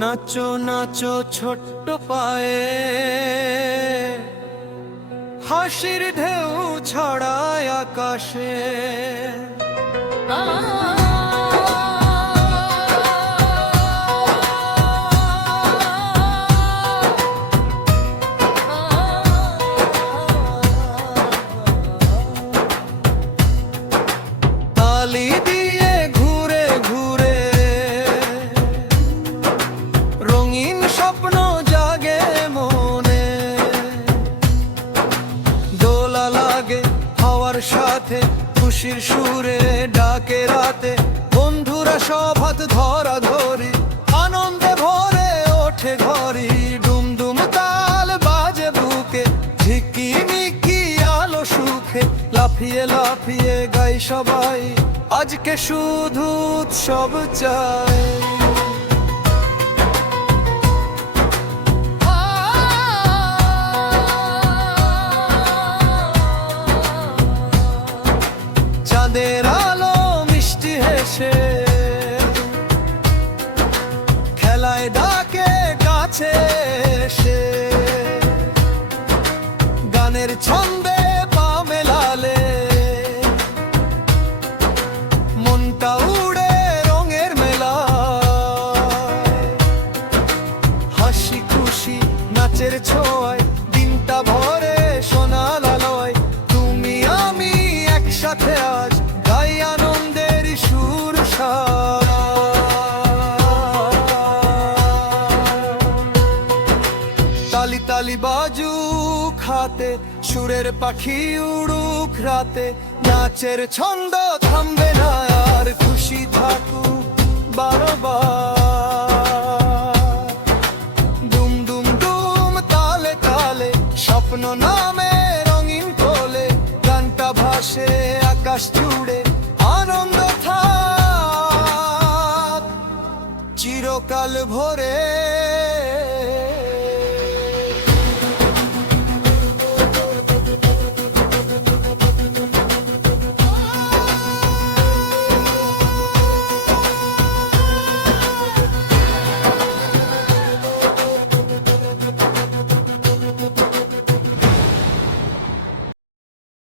নাচো নাচো ছোট্ট পায়ে, হাসির ঢেউ ছড়ায় আকাশে। তালি দিয়ে ঘুরে ঘুরে রঙিন স্বপ্ন জাগে মনে, দোলা লাগে হাওয়ার সাথে, খুশির সুরে ডাকে রাতে। বন্ধুরা সব হাত ধরা ধরি, আনন্দে ভরে ওঠে ঘরি। ডুমডুম তাল বাজে বুকে, ঝিকিমিকি আলো সুখে। লাফিয়ে লাফিয়ে গাই সবাই, আজকে শুধু উৎসব চাই। চাঁদের আলো মিষ্টি হেসে, খেলায় ডাকে কাছে এসে। গানের ছন্দে পা মেলালে, মনটা উড়ে রঙের মেলায়। হাসি খুশি নাচের ছোঁয়ায়, দিনটা ভরে সোনাল আলোয়। তুমি আমি একসাথে আজ গাই আনন্দের সুর সাজ। তালি তালি বাজুক হাতে, সুরের পাখি উড়ুক রাতে। নাচের ছন্দ থামবে না আর, খুশি থাকুক বারবার। দুম দুম দুম তালে তালে, স্বপ্ন নামে রঙিন কোলে। গানটা ভাসে আকাশ জুড়ে, আনন্দ থাক চিরকাল ভরে।